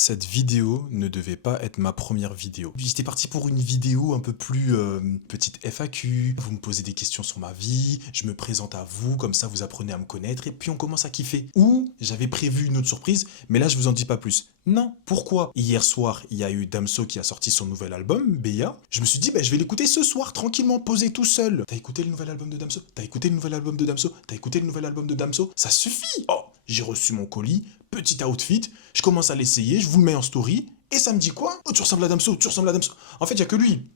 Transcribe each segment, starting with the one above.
Cette vidéo ne devait pas être ma première vidéo. J'étais parti pour une vidéo un peu plus petite FAQ. Vous me posez des questions sur ma vie, je me présente à vous, comme ça vous apprenez à me connaître et puis on commence à kiffer. Ou j'avais prévu une autre surprise, mais là je vous en dis pas plus. Non, pourquoi? Hier soir, il y a eu Damso qui a sorti son nouvel album, Beya. Je me suis dit, je vais l'écouter ce soir, tranquillement, posé tout seul. T'as écouté le nouvel album de Damso? T'as écouté le nouvel album de Damso? T'as écouté le nouvel album de Damso? Ça suffit! Oh, j'ai reçu mon colis, petit outfit, je commence à l'essayer, je vous le mets en story, et ça me dit quoi? Oh, tu ressembles à Damso, tu ressembles à Damso. En fait, il y a que lui.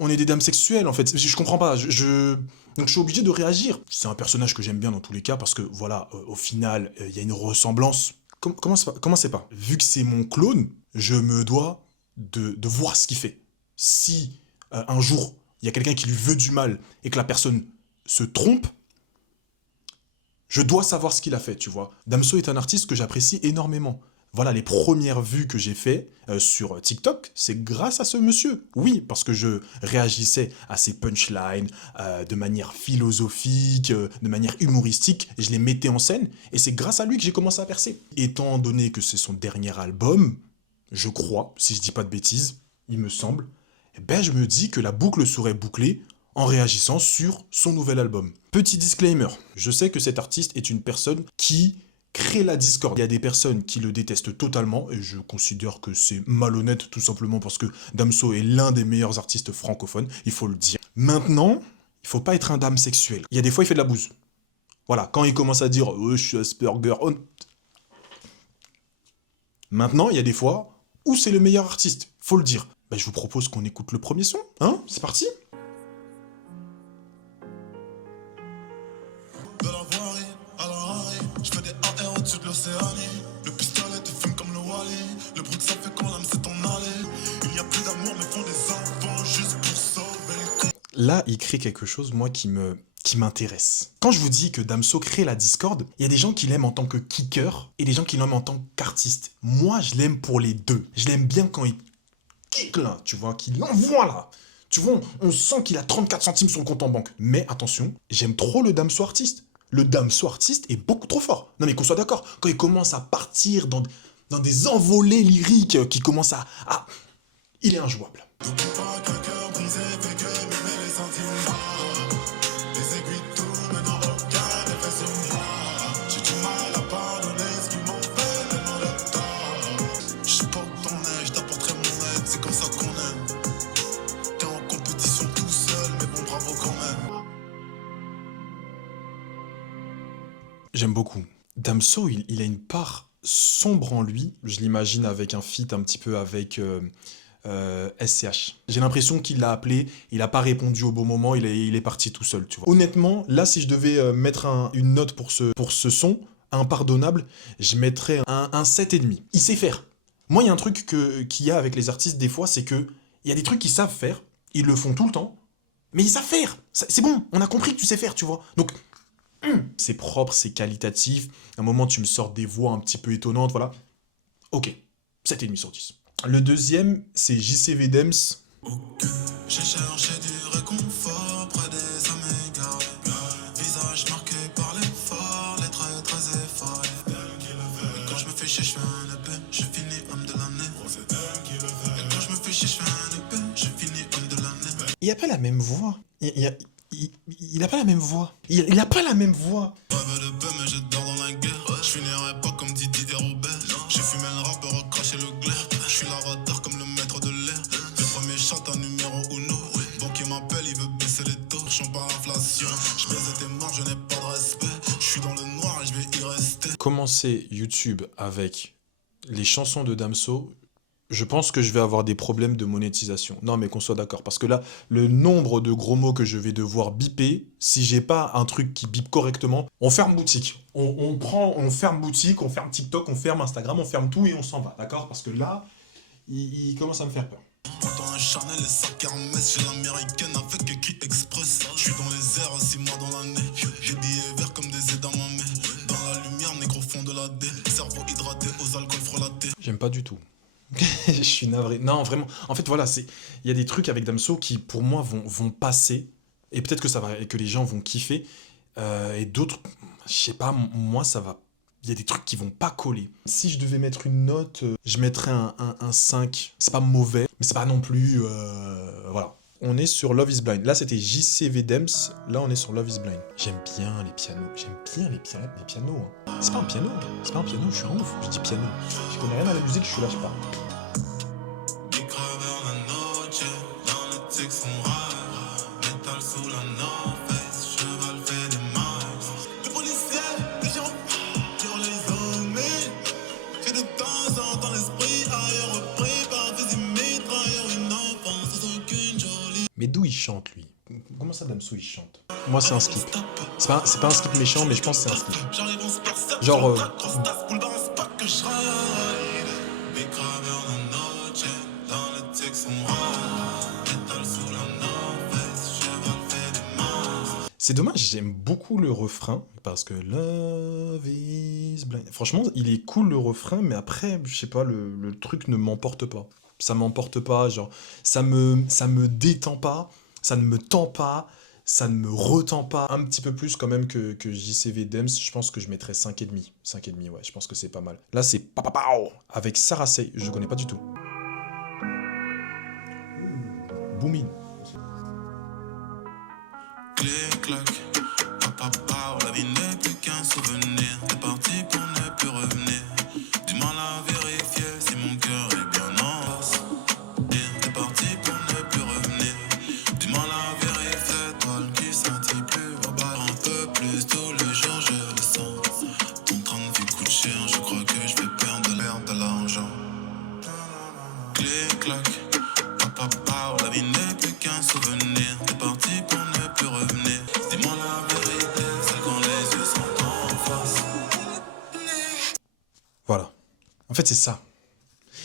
On est des dames sexuelles, en fait. Je comprends pas. Donc je suis obligé de réagir. C'est un personnage que j'aime bien dans tous les cas, parce que, voilà, au final, il y a une ressemblance. Commencez pas. Vu que c'est mon clone, je me dois de voir ce qu'il fait. Si un jour, il y a quelqu'un qui lui veut du mal, et que la personne se trompe, je dois savoir ce qu'il a fait, tu vois. Damso est un artiste que j'apprécie énormément. Voilà, les premières vues que j'ai fait sur TikTok, c'est grâce à ce monsieur. Oui, parce que je réagissais à ses punchlines de manière philosophique, de manière humoristique, et je les mettais en scène, et c'est grâce à lui que j'ai commencé à percer. Étant donné que c'est son dernier album, je crois, si je dis pas de bêtises, il me semble, je me dis que la boucle serait bouclée en réagissant sur son nouvel album. Petit disclaimer, je sais que cet artiste est une personne qui crée la discorde. Il y a des personnes qui le détestent totalement et je considère que c'est malhonnête tout simplement parce que Damso est l'un des meilleurs artistes francophones, il faut le dire. Maintenant, il faut pas être un dame sexuel. Il y a des fois, il fait de la bouse. Voilà, quand il commence à dire je suis Asperger. Maintenant, il y a des fois où c'est le meilleur artiste, faut le dire. Je vous propose qu'on écoute le premier son, hein? C'est parti? De la voirie à la Harry, je fais des AR au-dessus de l'Océanie. Le pistolet te fume comme le Wally. Le bruit que ça fait quand l'âme s'est en allée. Il n'y a plus d'amour mais font des enfants juste pour sauver le coup. Là, il crée quelque chose, moi, qui m'intéresse. Quand je vous dis que Damso crée la discorde, il y a des gens qui l'aiment en tant que kicker et des gens qui l'aiment en tant qu'artiste. Moi, je l'aime pour les deux. Je l'aime bien quand il kick là, tu vois, qu'il envoie là. Tu vois, on sent qu'il a 34 centimes sur le compte en banque. Mais attention, j'aime trop le Damso artiste. Le Damso artiste est beaucoup trop fort. Non mais qu'on soit d'accord, quand il commence à partir dans des envolées lyriques qui commencent à... Il est injouable. N'oublie pas qu'un cœur brisé fait que mimer les sentiments. Les aiguilles tournent mais n'ont aucun effet sur moi. J'ai du mal à pardonner ce qu'ils m'ont fait tellement de temps. Je porte ton aide, je t'apporterai mon aide, c'est comme ça qu'on aime. T'es en compétition tout seul, mais bon bravo quand même. J'aime beaucoup. Damso, il a une part sombre en lui. Je l'imagine avec un feat un petit peu avec SCH. J'ai l'impression qu'il l'a appelé, il n'a pas répondu au bon moment, il est parti tout seul, tu vois. Honnêtement, là, si je devais mettre une note pour ce son, impardonnable, je mettrais un 7,5. Il sait faire. Moi, il y a un truc qu'il y a avec les artistes, des fois, c'est que il y a des trucs qu'ils savent faire, ils le font tout le temps, mais ils savent faire. C'est bon, on a compris que tu sais faire, tu vois. Donc, c'est propre, c'est qualitatif. À un moment, tu me sors des voix un petit peu étonnantes, voilà. Ok, 7,5 sur 10. Le deuxième, c'est JCV Dems. J'ai cherché du réconfort près des âmes égarées. Visage marqué par l'effort, les traits très effarés. Et quand je me fais chier, je fais un épée, je finis homme de l'année. Et quand je me fais chier, je fais un épée, je finis homme de l'année. Il a pas la même voix. Il a pas la même voix. Il a pas la même voix. Rêve de paix, mais je dors dans la guerre. Je finirai pas comme dit Didier Robert. J'ai fumé le rappeur, craché le glaire. Je suis l'avatar comme le maître de l'air. Le premier chanteur numéro uno. Bon qui m'appelle, il veut baisser les taux. Je chante par l'inflation. Je baise tes morts, je n'ai pas de respect. Je suis dans le noir et je vais y rester. Commencer YouTube avec les chansons de Damso, je pense que je vais avoir des problèmes de monétisation. Non, mais qu'on soit d'accord. Parce que là, le nombre de gros mots que je vais devoir biper, si j'ai pas un truc qui bip correctement, on ferme boutique. On ferme boutique, on ferme TikTok, on ferme Instagram, on ferme tout et on s'en va, d'accord? Parce que là, il commence à me faire peur. Pourtant un Chanel et sac Hermès. J'ai l'américaine avec écrit express. Je suis dans les airs, 6 mois dans l'année. Des billets verts comme des edamame. Dans la lumière, négro fond de la D. Cerveau hydraté aux alcools frelatés. J'aime pas du tout. Je suis navré. Non, vraiment. En fait, voilà, il y a des trucs avec Damso qui, pour moi, vont passer. Et peut-être que les gens vont kiffer. Et d'autres, je sais pas, moi, ça va Il y a des trucs qui vont pas coller. Si je devais mettre une note, je mettrais un 5. C'est pas mauvais, mais c'est pas non plus... voilà. On est sur Love is Blind. Là, c'était JCV Dems. Là, on est sur Love is Blind. J'aime bien les pianos. J'aime bien les pianos. Hein. C'est pas un piano. C'est pas un piano, je suis un ouf. Je dis piano. Je connais rien à la musique, je suis là, je parle. Mais d'où il chante, lui? Comment ça, Damso, il chante? Moi, c'est un skip. C'est pas un skip méchant, mais je pense que c'est un skip. Genre... C'est dommage, j'aime beaucoup le refrain, parce que Love is blind. Franchement, il est cool le refrain, mais après, je sais pas, le truc ne m'emporte pas. Ça m'emporte pas, genre, ça me détend pas, ça ne me tend pas, ça ne me retend pas. Un petit peu plus quand même que JCV Dems, je pense que je mettrais 5,5. 5,5, ouais, je pense que c'est pas mal. Là, c'est Papapao avec Sarah Say, je connais pas du tout. Boomin. Clic, clac, papa, la vie n'est plus qu'un souvenir. T'es parti pour ne plus revenir. Du mal à vérifier si mon cœur est bien en place. T'es parti pour ne plus revenir. Du mal à vérifier, toi qui sentis plus au bas. Un peu plus tous les jours, je le sens. Ton train de vie coûte cher, je crois que je vais perdre de l'argent. Clic, clac, papa, la vie n'est plus qu'un souvenir. T'es parti pour ne plus revenir. Dis-moi la vérité, c'est quand les yeux sont en face. Voilà. En fait, c'est ça.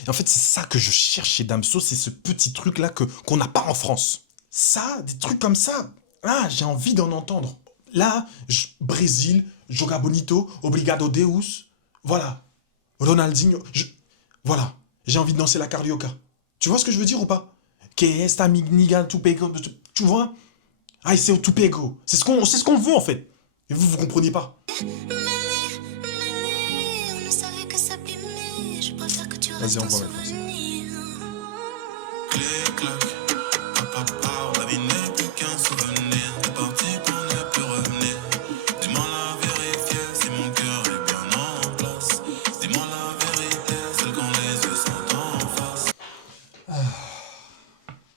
Et en fait, c'est ça que je cherche chez Damso, c'est ce petit truc-là qu'on n'a pas en France. Ça, des trucs comme ça, ah, j'ai envie d'en entendre. Là, Brésil, Joga Bonito, Obrigado Deus, voilà. Ronaldinho, voilà. J'ai envie de danser la carioca. Tu vois ce que je veux dire ou pas? Que esta niga tupego, tu vois? Ah, c'est au tupego. C'est ce qu'on veut en fait. Et vous compreniez pas. Vas-y, on va mettre. Clic, clac, papa, la vie n'est plus qu'un souvenir. T'es parti pour ne plus revenir. Dis-moi la vérité, si mon cœur est bien en place. Dis-moi la vérité, celle quand les yeux sont en face.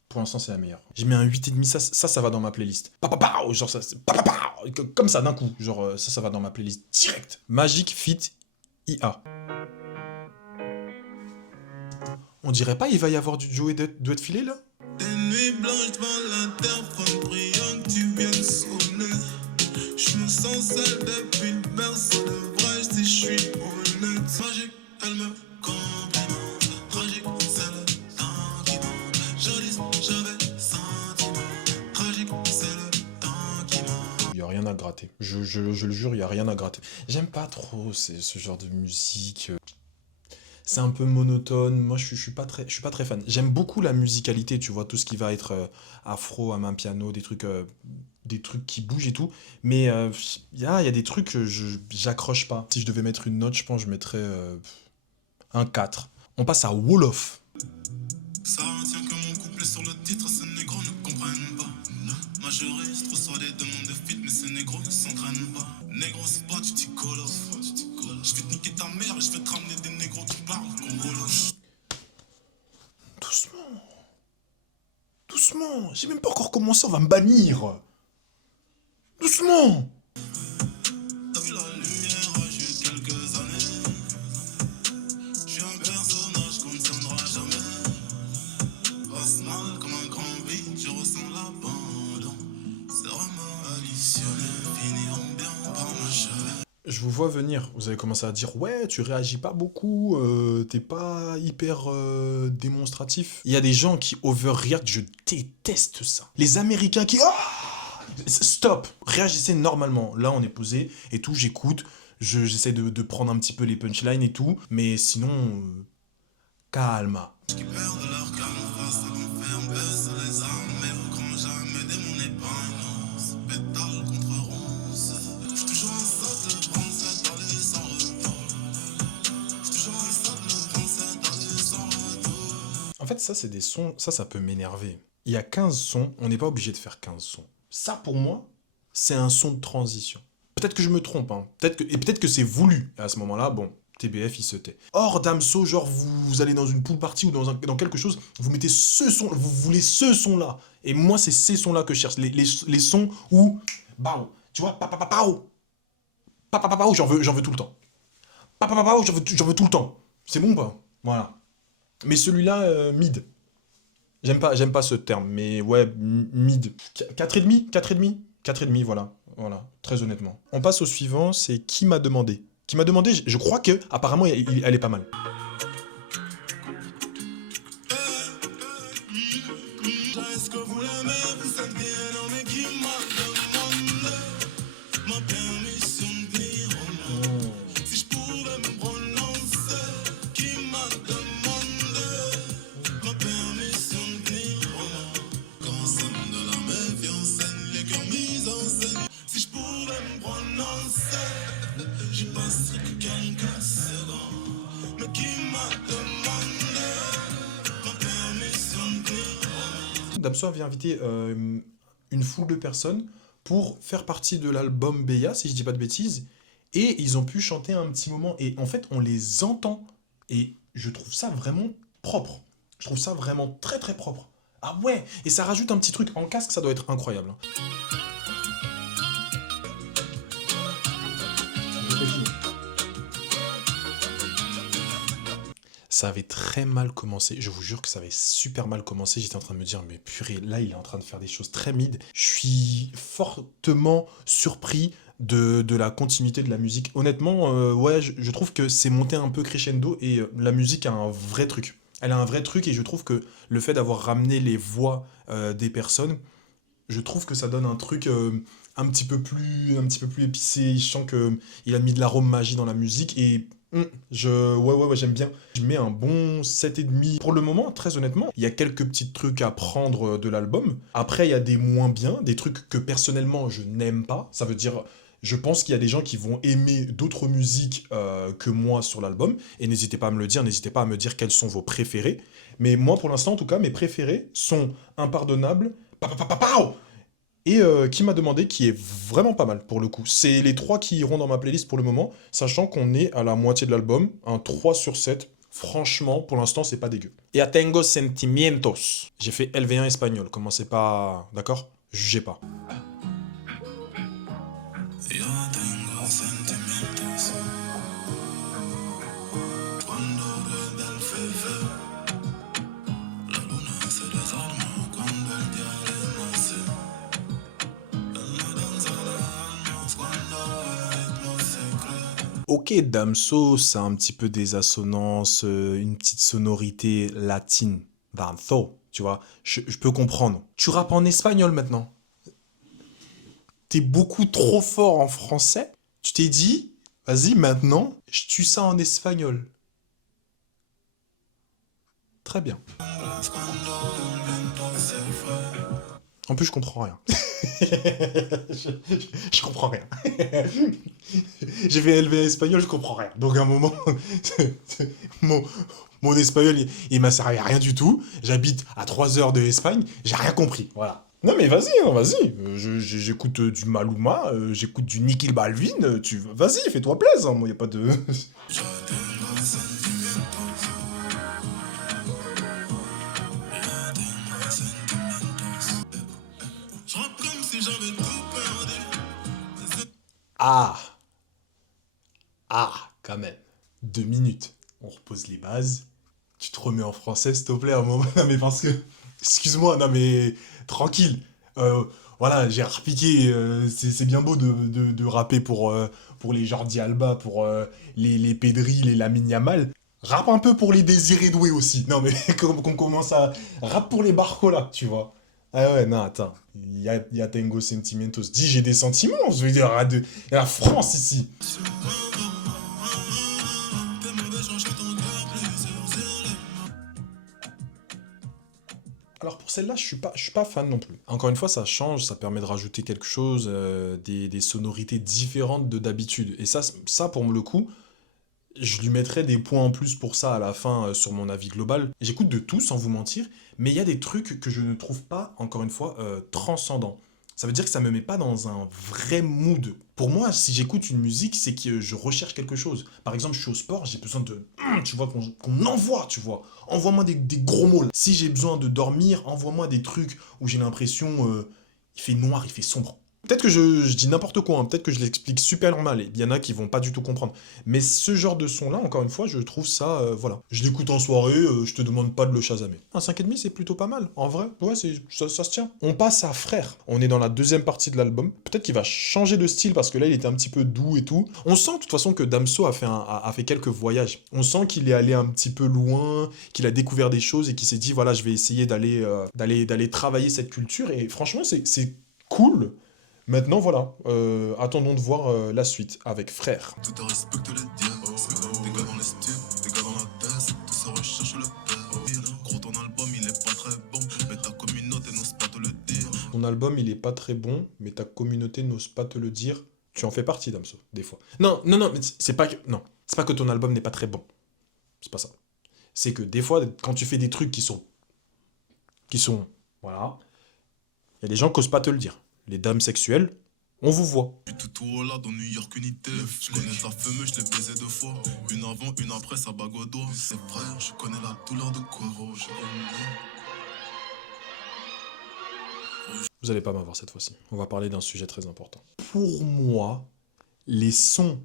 Pour l'instant, c'est la meilleure. J'ai mis un 8,5, ça va dans ma playlist. Papapao, genre ça, comme ça d'un coup. Genre ça va dans ma playlist direct. Magic Fit IA. On dirait pas il va y avoir du Joe et duet de filet là? Des nuits blanches devant l'interphone, priant que tu viennes sonner. Je me sens seul depuis le berceau de vrai, si je suis honnête. Magique, elle me complimente. Tragique, c'est le temps qui monte. Jolie, j'avais sentiment. Tragique, c'est le temps qui monte. Il y a rien à gratter. Je le jure, il y a rien à gratter. J'aime pas trop ce genre de musique. C'est un peu monotone. Moi, je suis pas très fan. J'aime beaucoup la musicalité, tu vois, tout ce qui va être afro, à main piano, des trucs qui bougent et tout. Mais il y a des trucs que j'accroche pas. Si je devais mettre une note, je pense que je mettrais un 4. On passe à Wolof. Ça retient que mon couplet sur le titre, ces négros ne comprennent pas. Majoriste reçoit des demandes de feat, mais ces négros ne s'entraînent pas. Négro, c'est pas, tu t'y colles. Je vais te niquer ta mère, je vais te ramener des négros qui parlent congolais. Doucement. Doucement. J'ai même pas encore commencé, on va me bannir. Doucement. T'as vu la lumière, j'ai eu quelques années. Je suis un personnage qu'on ne tiendra jamais. Passe mal comme un grand vide, je ressens l'abandon. C'est vraiment additionné, finiront bien par m'achever. Je vous vois venir, vous avez commencé à dire ouais, tu réagis pas beaucoup, t'es pas hyper démonstratif. Il y a des gens qui overreact, je déteste ça. Les Américains qui stop, réagissez normalement. Là on est posé et tout, j'écoute, j'essaie de prendre un petit peu les punchlines et tout, mais sinon calma. Qui perdent leur calme face à l'enfer, baisse les armes, mais au grand jamais des mon épargne. Pétale contre ronce. J'suis toujours un sac de prendre cette allée sans retour. En fait, ça, c'est des sons, ça peut m'énerver. Il y a 15 sons, on n'est pas obligé de faire 15 sons. Ça, pour moi, c'est un son de transition. Peut-être que je me trompe, hein. Peut-être que c'est voulu. Et à ce moment-là, bon, TBF, il se tait. Or, Damso, genre, vous allez dans une pool party ou dans quelque chose, vous mettez ce son, vous voulez ce son-là. Et moi, c'est ces sons-là que je cherche. Les sons où, bao, tu vois, papapapao, papapapao, j'en veux tout le temps. Papapapao, j'en veux tout le temps. C'est bon ou pas? Voilà. Mais celui-là, mid. J'aime pas ce terme, mais ouais, mid. 4,5, 4,5, 4,5, voilà. Voilà, très honnêtement. On passe au suivant, c'est Qui m'a demandé. Qui m'a demandé, je crois que apparemment elle est pas mal. Est-ce que vous l'aimez, vous êtes bien homme qui m'a demandé ma permission de venir au monde. Si je pouvais me prononcer, qui m'a demandé ma permission de venir au monde. Quand sème de la méfiance, les cœurs mis en scène. Si je pouvais me prononcer, j'y passerais que quelques secondes. Mais qui m'a demandé ma permission de venir au monde. Damso avait invité une foule de personnes pour faire partie de l'album Beya, si je dis pas de bêtises, et ils ont pu chanter un petit moment, et en fait on les entend, et je trouve ça vraiment propre. Je trouve ça vraiment très très propre. Ah ouais, et ça rajoute un petit truc en casque, ça doit être incroyable, hein. Ça avait très mal commencé, je vous jure que ça avait super mal commencé, j'étais en train de me dire mais purée, là il est en train de faire des choses très mid. Je suis fortement surpris de la continuité de la musique. Honnêtement, ouais, je trouve que c'est monté un peu crescendo et la musique a un vrai truc. Elle a un vrai truc et je trouve que le fait d'avoir ramené les voix des personnes, je trouve que ça donne un truc un petit peu plus épicé. Je sens que il a mis de l'arôme magie dans la musique et ouais, j'aime bien. Je mets un bon 7,5 pour le moment, très honnêtement. Il y a quelques petits trucs à prendre de l'album. Après, il y a des moins bien, des trucs que personnellement je n'aime pas. Ça veut dire, je pense qu'il y a des gens qui vont aimer d'autres musiques que moi sur l'album. Et n'hésitez pas à me le dire, n'hésitez pas à me dire quels sont vos préférés. Mais moi, pour l'instant, en tout cas, mes préférés sont Impardonnable, Papapapapao et Qui m'a demandé, qui est vraiment pas mal pour le coup. C'est les trois qui iront dans ma playlist pour le moment, sachant qu'on est à la moitié de l'album, un 3 sur 7. Franchement, pour l'instant, c'est pas dégueu. Et a Tengo Sentimientos. J'ai fait LV1 espagnol, commencez pas... D'accord? Jugez pas. Yo tengo sentimientos cuando rueda el fefe. La luna se desarma cuando el día renace. En la danza de almas cuando el ritmo se cree. Ok, Damso, ça a un petit peu des assonances, une petite sonorité latine. Damso, tu vois, je peux comprendre. Tu rappes en espagnol maintenant. T'es beaucoup trop fort en français. Tu t'es dit, vas-y, maintenant, je tue ça en espagnol. Très bien. En plus, je comprends rien. je comprends rien. J'ai fait élever espagnol, je comprends rien. Donc à un moment, mon, mon espagnol, il m'a servi à rien du tout. J'habite à 3 heures de l'Espagne, j'ai rien compris. Voilà. Non mais vas-y, hein, vas-y. J'écoute du Maluma, j'écoute du Nikhil Balvin. Vas-y, fais-toi plaisir. Moi, y a pas de. Yo tengo sentimientos. Yo tengo sentimientos. Je rappe comme si j'avais tout perdu. Ah, quand même. 2 minutes. On repose les bases. Tu te remets en français, s'il te plaît, un moment. Non, mais parce que. Excuse-moi, non, mais. Tranquille. Euh, voilà, j'ai repiqué. C'est bien beau de rapper pour les Jordi Alba, pour les Pedri, les Lamine Yamal. Rappe un peu pour les Désiré Doué aussi. Non, mais qu'on commence à. Rappe pour les Barcola, tu vois. Ah ouais, non, attends. Il y a Tengo Sentimientos. Dis, j'ai des sentiments. Je veux dire, il y a la France ici. Tes mauvais changent ton cœur plusieurs éléments. Alors pour celle-là, je suis pas fan non plus. Encore une fois, ça change, ça permet de rajouter quelque chose, des sonorités différentes de d'habitude. Et ça pour le coup, Je lui mettrai des points en plus pour ça à la fin sur mon avis global. J'écoute de tout sans vous mentir, mais il y a des trucs que je ne trouve pas, encore une fois, transcendants. Ça veut dire que ça me met pas dans un vrai mood. Pour moi, si j'écoute une musique, c'est que je recherche quelque chose. Par exemple, je suis au sport, j'ai besoin de, tu vois, qu'on envoie, tu vois. Envoie-moi des gros mots là. Si j'ai besoin de dormir, envoie-moi des trucs où j'ai l'impression, il fait noir, il fait sombre. Peut-être que je dis n'importe quoi, hein, peut-être que je l'explique super mal, et il y en a qui vont pas du tout comprendre. Mais ce genre de son-là, encore une fois, je trouve ça, voilà. Je l'écoute en soirée, je te demande pas de le chasamer. Un 5,5, c'est plutôt pas mal, en vrai. Ouais, ça se tient. On passe à Frère. On est dans la deuxième partie de l'album. Peut-être qu'il va changer de style, parce que là, il était un petit peu doux et tout. On sent, de toute façon, que Damso a fait quelques voyages. On sent qu'il est allé un petit peu loin, qu'il a découvert des choses, et qu'il s'est dit, voilà, je vais essayer d'aller travailler cette culture. Et franchement, c'est cool. Maintenant, voilà, attendons de voir la suite avec Frère. Tout à respecte les dieux. Des gars dans les styles, des gars dans la tête. Tout ça recherche le père. Gros, ton album il est pas très bon. Mais ta communauté n'ose pas te le dire. Ton album, il est pas très bon, mais ta communauté n'ose pas te le dire. Tu en fais partie, Damso, des fois. Non, non, non, mais c'est pas que, non, c'est pas que ton album n'est pas très bon. C'est pas ça. C'est que des fois, quand tu fais des trucs voilà, il y a des gens qui osent pas te le dire. Les dames sexuelles, on vous voit. J'suis tout haut là dans New York Unité. Je connais sa fameuse, je l'ai baisé 2 fois. Une avant, une après, sa bague au doigt. C'est frère, je connais la douleur de Quavo. Vous allez pas m'avoir cette fois-ci. On va parler d'un sujet très important. Pour moi, les sons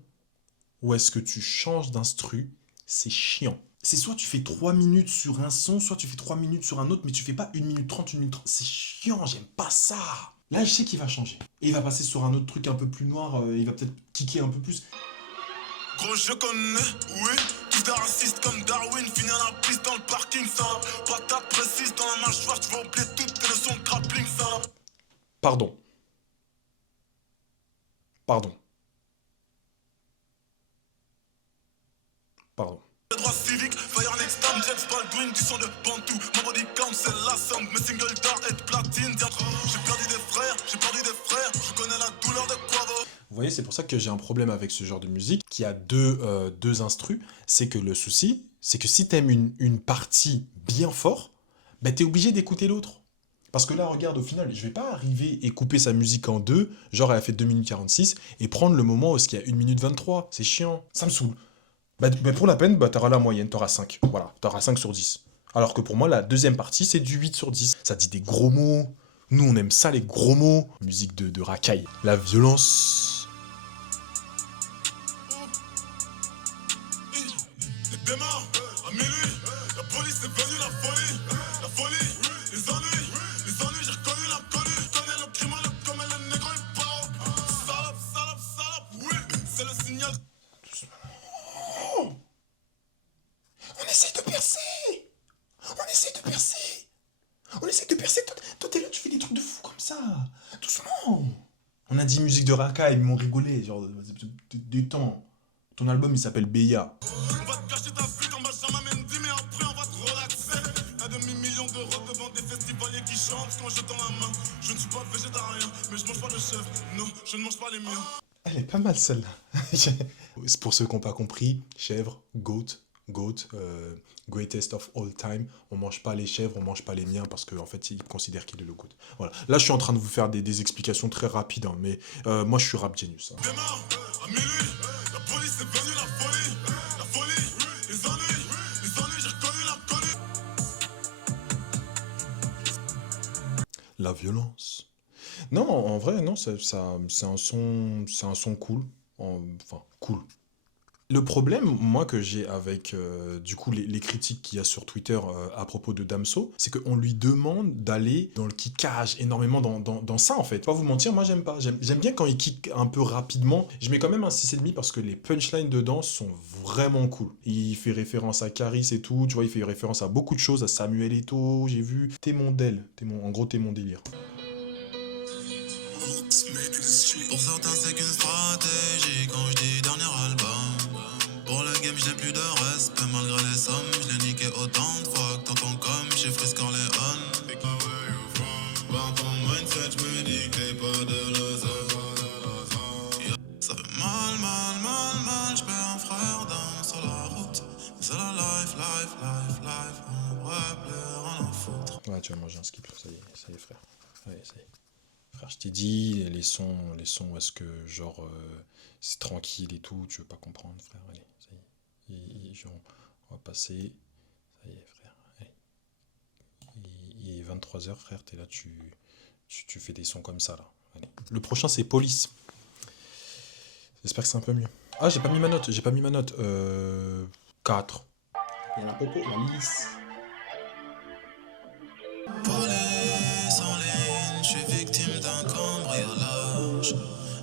où est-ce que tu changes d'instru, c'est chiant. C'est soit tu fais 3 minutes sur un son, soit tu fais 3 minutes sur un autre, mais tu fais pas 1 minute 30, 1 minute 30. C'est chiant, j'aime pas ça. Là, je sais qu'il va changer. Et il va passer sur un autre truc un peu plus noir, il va peut-être kicker un peu plus. Gros, je connais, oui. Tous des racistes comme Darwin. Finir la piste dans le parking, ça. Patate précise dans la mâchoire. Tu vas oublier toutes tes leçons de grappling, ça. Pardon. Pardon. Pardon. Les droits civiques, Fire Next Time, James Baldwin, du son de Bantu. Mon body count, c'est la somme. Mes singles d'art et de platine. J'ai perdu des frères, je connais la douleur de Quavo. Vous voyez, c'est pour ça que j'ai un problème avec ce genre de musique qui a deux instrus. C'est que le souci, c'est que si t'aimes une partie bien fort, bah t'es obligé d'écouter l'autre. Parce que là, regarde, au final, je vais pas arriver et couper sa musique en deux, genre elle a fait 2 minutes 46, et prendre le moment où il y a 1 minute 23. C'est chiant, ça me saoule. Bah pour la peine, bah t'auras la moyenne, t'auras 5. Voilà, t'auras 5 sur 10. Alors que pour moi, la deuxième partie, c'est du 8 sur 10. Ça dit des gros mots. Nous, on aime ça, les gros mots. Musique de racaille. La violence. Les démarres, à minuit, la police est venue, la folie, les ennuis, j'ai reconnu la connu, je connais le criminel comme le négro est pas. Salope, oui, c'est le signal. On essaie de percer. On essaie de percer. On essaie de percer. Toi, t'es là, tu fais des trucs de fou comme ça. Doucement. On a dit musique de racaille, ils m'ont rigolé. Genre, détends. Ton album, il s'appelle Beya. On va te cacher ta fuite en Benjamin Mendy, mais après on va te relaxer. Un demi-million d'euros devant des festivaliers qui chantent quand je tends la main. Je ne suis pas végétarien, mais je mange pas de chèvre. Non, je ne mange pas les miens. Elle est pas mal celle-là. C'est pour ceux qui n'ont pas compris, chèvre, goat, greatest of all time. On mange pas les chèvres, on mange pas les miens parce qu'en fait, ils considèrent qu'il est le goat. Voilà. Là, je suis en train de vous faire des explications très rapides, hein, mais moi, je suis rap genius. Hein. Démarre, à minuit, la police est venue, la folie, les ennuis, j'ai reconnu la connu. La violence. Non, en vrai, non, c'est un son cool. Enfin, cool. Le problème, moi, que j'ai avec du coup les critiques qu'il y a sur Twitter à propos de Damso, c'est qu'on lui demande d'aller dans le kickage énormément dans ça en fait. Pas vous mentir, moi j'aime pas. J'aime bien quand il kick un peu rapidement. Je mets quand même un 6,5 parce que les punchlines dedans sont vraiment cool. Il fait référence à Caris et tout, tu vois, il fait référence à beaucoup de choses, à Samuel Eto'o, j'ai vu. En gros, t'es mon délire. Pour certains c'est qu'une stratégie quand je dis dernier album. Pour le game j'ai plus de respect malgré les sommes. Je l'ai niqué autant de fois que t'entends comme chez Frisk Corleone. Par ton mindset je me dis que t'es pas de la. Ça fait mal, je perds un frère dans son life, on va pleurer en foutre. Ouais, tu vas manger un skip, ça y est, frère. Ouais, ça y est. Frère, je t'ai dit, les sons où est-ce que, genre, c'est tranquille et tout, tu veux pas comprendre, frère. Allez, ça y est. On va passer. Ça y est, frère. Allez. Il est 23h, frère, t'es là, tu fais des sons comme ça, là. Allez. Le prochain, c'est Police. J'espère que c'est un peu mieux. Ah, j'ai pas mis ma note. 4. Il y a la popo, la lisse. Police en ligne, je suis victime d'un cambriolage.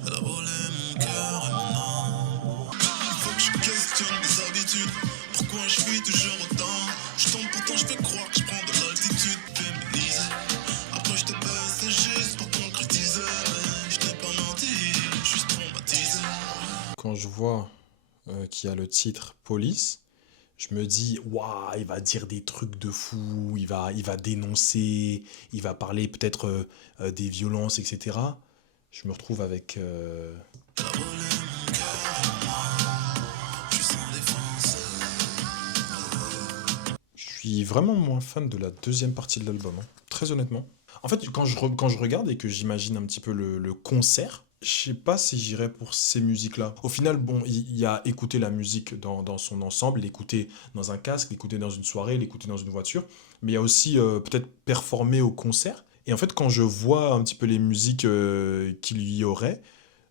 Elle a volé mon cœur et mon âme. Faut que je questionne mes habitudes. Pourquoi je fuis toujours autant? Je tombe pourtant, je fais croire que je prends de l'altitude. Féminisé. Après, je te baisse, c'est juste pour concrétiser. Mais je t'ai pas menti, juste traumatisé. Quand je vois qu'il y a le titre Police, je me dis, waouh, il va dire des trucs de fou, il va dénoncer, il va parler peut-être des violences, etc. Je me retrouve avec... Elle a volé mon cœur et mon âme. Je suis sans défense. Je suis vraiment moins fan de la deuxième partie de l'album, hein, très honnêtement. En fait, quand je regarde et que j'imagine un petit peu le concert, je sais pas si j'irais pour ces musiques-là. Au final, bon, il y a écouter la musique dans son ensemble, l'écouter dans un casque, l'écouter dans une soirée, l'écouter dans une voiture, mais il y a aussi peut-être performer au concert. Et en fait, quand je vois un petit peu les musiques qu'il y aurait,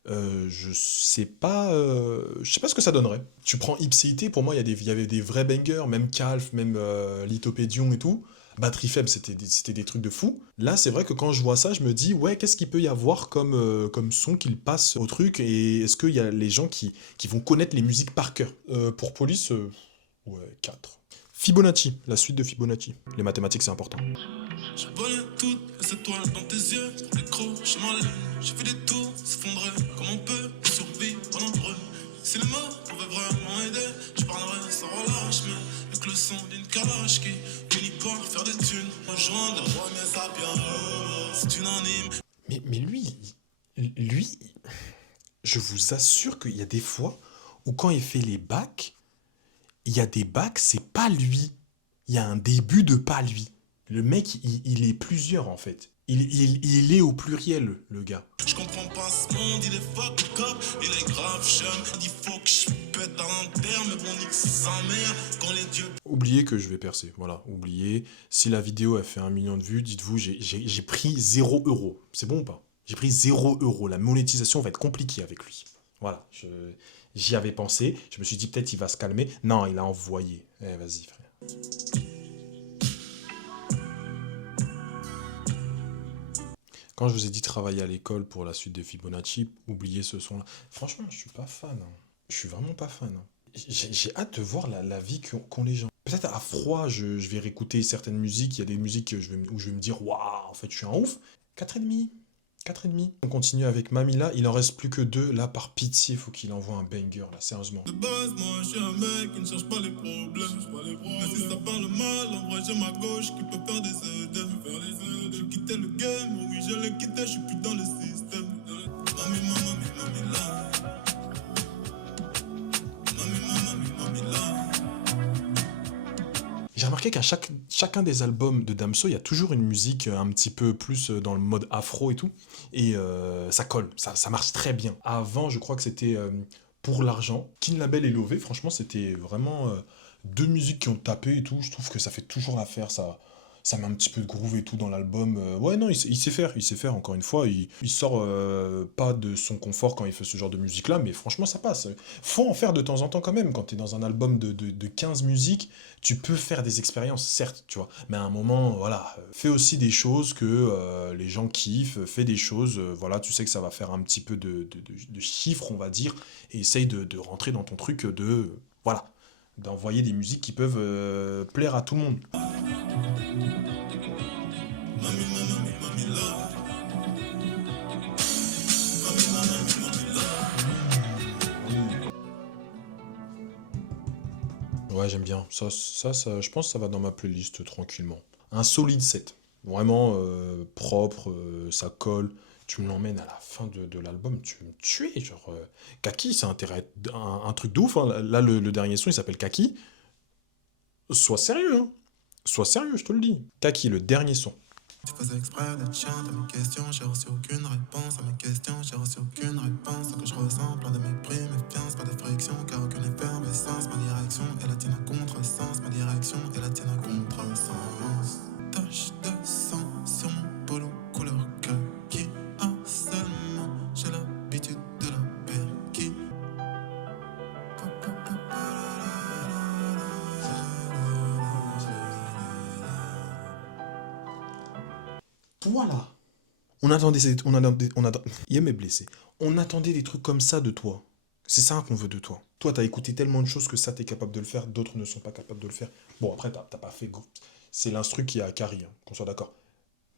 je sais pas ce que ça donnerait. Tu prends Ipséité, pour moi, il y avait des vrais bangers, même Calf, même Lithopédion et tout. Batterie faible, c'était des trucs de fou. Là, c'est vrai que quand je vois ça, je me dis, ouais, qu'est-ce qu'il peut y avoir comme son qu'il passe au truc et est-ce qu'il y a les gens qui vont connaître les musiques par cœur. Pour Police, ouais, 4. Fibonacci, la suite de Fibonacci. Les mathématiques, c'est important. Je volais toutes les étoiles dans tes yeux, décroche ma lune. J'ai vu des tours s'effondrer, comme on peut survivre en nombreux. Si les mots pouvaient vraiment aider, je parlerais sans relâche, mais avec le son d'une calache qui finit par faire des thunes. Rejoindre le roi, mais ça bien, c'est unanime. Mais lui, je vous assure qu'il y a des fois où quand il fait les bacs, il y a des bacs, c'est pas lui. Il y a un début de pas lui. Le mec, il est plusieurs en fait. Il est au pluriel, le gars. Je comprends pas ce monde, il est fuck up, il est grave chum. Il faut que je pète à l'enterre, mais bon, nique sa mère quand les dieux. Oubliez que je vais percer, voilà, oubliez. Si la vidéo a fait 1 million de vues, dites-vous, j'ai pris 0 €. C'est bon ou pas? J'ai pris 0 €. La monétisation va être compliquée avec lui. Voilà, j'y avais pensé. Je me suis dit peut-être il va se calmer. Non, il a envoyé. Eh, vas-y, frère. Quand je vous ai dit travailler à l'école pour la suite de Fibonacci, oubliez ce son-là. Franchement, je suis pas fan, hein. Je suis vraiment pas fan, hein. J'ai hâte de voir la vie qu'ont les gens. Peut-être à froid, je vais réécouter certaines musiques. Il y a des musiques où je vais me dire, waouh, en fait, je suis un ouf. 4,5. 4,5. On continue avec Mamila. Il en reste plus que 2. Là, par pitié, faut qu'il envoie un banger, là, sérieusement. De base, moi je suis un mec qui ne cherche pas les problèmes. Mais si ça parle mal, en vrai j'ai ma gauche qui peut faire des aides. J'ai quitté le game, oui je l'ai quitté, je suis plus dans le système. Mami, mami, mami, là. Mami, mami, mami, là. J'ai remarqué qu'à chacun des albums de Damso, il y a toujours une musique un petit peu plus dans le mode afro et tout. Et ça colle, ça marche très bien. Avant, je crois que c'était Pour l'argent. Kin Label et Lové, franchement, c'était vraiment 2 musiques qui ont tapé et tout. Je trouve que ça fait toujours l'affaire, ça met un petit peu de groove et tout dans l'album. Ouais, non, il sait faire, encore une fois. Il sort pas de son confort quand il fait ce genre de musique-là, mais franchement, ça passe. Faut en faire de temps en temps quand même. Quand t'es dans un album de 15 musiques, tu peux faire des expériences, certes, tu vois. Mais à un moment, voilà, fais aussi des choses que les gens kiffent, fais des choses, voilà, tu sais que ça va faire un petit peu de chiffres, on va dire, et essaye de rentrer dans ton truc voilà, d'envoyer des musiques qui peuvent plaire à tout le monde. Mami, mami, mami, là. Mami, mami, mami, là. Ouais, j'aime bien. Ça, je pense que ça va dans ma playlist tranquillement. Un solide set. Vraiment propre, ça colle. Tu me l'emmènes à la fin de l'album, tu veux me tuer. Genre, Kaki, c'est un truc de ouf, hein. Là, le dernier son, il s'appelle Kaki. Sois sérieux, hein. Sois sérieux, je te le dis. Kaki, le dernier son. Tu faisais exprès d'être chiant à mes questions, j'ai reçu aucune réponse à mes questions, j'ai reçu aucune réponse. Ce que je ressens, plein de mépris, méfiance, pas de friction, car aucune effervescence. Ma direction est la tienne à contresens, ma direction est la tienne à contresens. Tache de sang sur mon polo couleur kaki, harcèlement, j'ai l'habitude de la perquis. Voilà. Il est blessé. On attendait des trucs comme ça de toi. C'est ça qu'on veut de toi. Toi, t'as écouté tellement de choses que ça, t'es capable de le faire, d'autres ne sont pas capables de le faire. Bon, après, t'as pas fait go. C'est l'instru qui est à Carrie, hein, qu'on soit d'accord.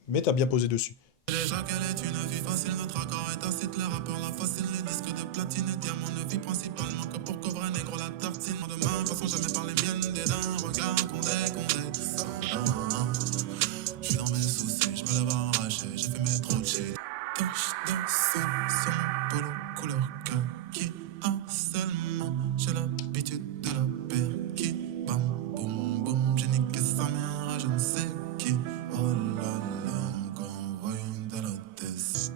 Mais t'as bien posé dessus. Déjà qu'elle est une vie facile, notre accord est tacite, les rappeurs la facile, les disques de platine et diamants ne vit principalement que pour couvrir négro la tartine. Demain, façon jamais par les miennes, des dents, regarde, condé. Je suis dans mes soucis, je me lève arraché, j'ai fait mes trop shit. Tache de sang sur mon polo couleur kaki, harcèlement, j'ai l'habitude de la perquis. Bam, boum, boum, j'ai niqué sa mère à je ne sais qui. Oh là là, convoyant de la tête.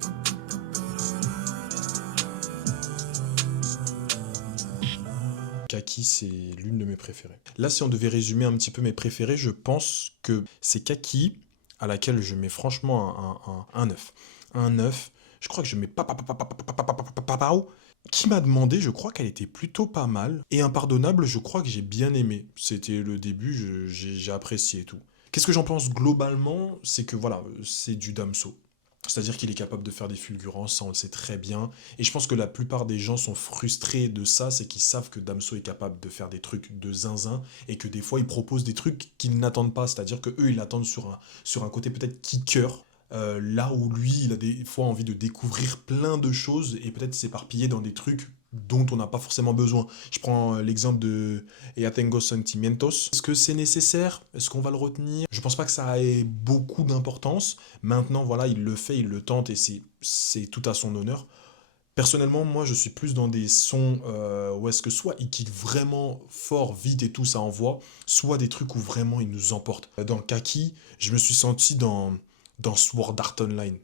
Kaki, c'est l'une de mes préférées. Là, si on devait résumer un petit peu mes préférés, je pense que c'est Kaki, à laquelle je mets franchement un 9. Un 9. Je crois que je mets Papao, qui m'a demandé, je crois qu'elle était plutôt pas mal. Et Impardonnable, je crois que j'ai bien aimé. C'était le début, j'ai apprécié et tout. Qu'est-ce que j'en pense globalement? C'est que voilà, c'est du Damso. C'est-à-dire qu'il est capable de faire des fulgurances, ça on le sait très bien. Et je pense que la plupart des gens sont frustrés de ça, c'est qu'ils savent que Damso est capable de faire des trucs de zinzin et que des fois il propose des trucs qu'ils n'attendent pas. C'est-à-dire que eux ils l'attendent sur un côté peut-être kicker, là où lui il a des fois envie de découvrir plein de choses et peut-être s'éparpiller dans des trucs dont on n'a pas forcément besoin. Je prends l'exemple de Ea Tengo Sentimientos. Est-ce que c'est nécessaire? Est-ce qu'on va le retenir? Je pense pas que ça ait beaucoup d'importance. Maintenant, voilà, il le fait, il le tente et c'est tout à son honneur. Personnellement, moi, je suis plus dans des sons où est-ce que soit il kick vraiment fort, vite et tout, ça envoie, soit des trucs où vraiment il nous emporte. Dans Kaki, je me suis senti dans Sword Art Online.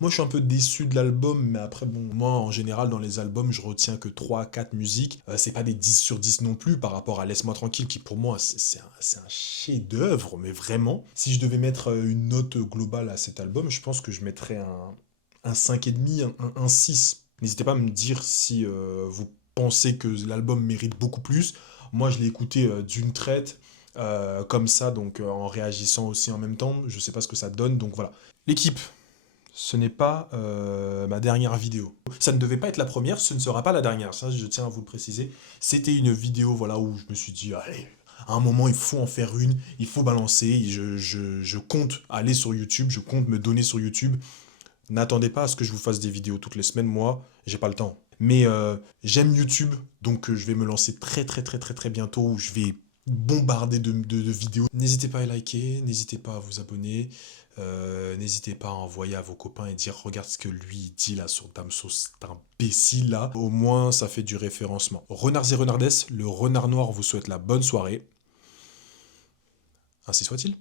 Moi, je suis un peu déçu de l'album, mais après, bon, moi, en général, dans les albums, je retiens que 3 4 musiques. C'est pas des 10 sur 10 non plus par rapport à Laisse-moi tranquille, qui pour moi, c'est un chef-d'œuvre, mais vraiment. Si je devais mettre une note globale à cet album, je pense que je mettrais un 5,5, un 6. N'hésitez pas à me dire si vous pensez que l'album mérite beaucoup plus. Moi, je l'ai écouté d'une traite, comme ça, donc en réagissant aussi en même temps. Je sais pas ce que ça donne, donc voilà. L'équipe. Ce n'est pas ma dernière vidéo. Ça ne devait pas être la première, ce ne sera pas la dernière, ça je tiens à vous le préciser. C'était une vidéo voilà, où je me suis dit, allez, à un moment il faut en faire une, il faut balancer, je compte aller sur YouTube, je compte me donner sur YouTube. N'attendez pas à ce que je vous fasse des vidéos toutes les semaines, moi, j'ai pas le temps. Mais j'aime YouTube, donc je vais me lancer très très très très très bientôt, où je vais bombarder de vidéos. N'hésitez pas à liker, n'hésitez pas à vous abonner. N'hésitez pas à envoyer à vos copains et dire regarde ce que lui dit là sur Damso, cet imbécile là. Au moins ça fait du référencement. Renards et renardesses, le renard noir vous souhaite la bonne soirée. Ainsi soit-il.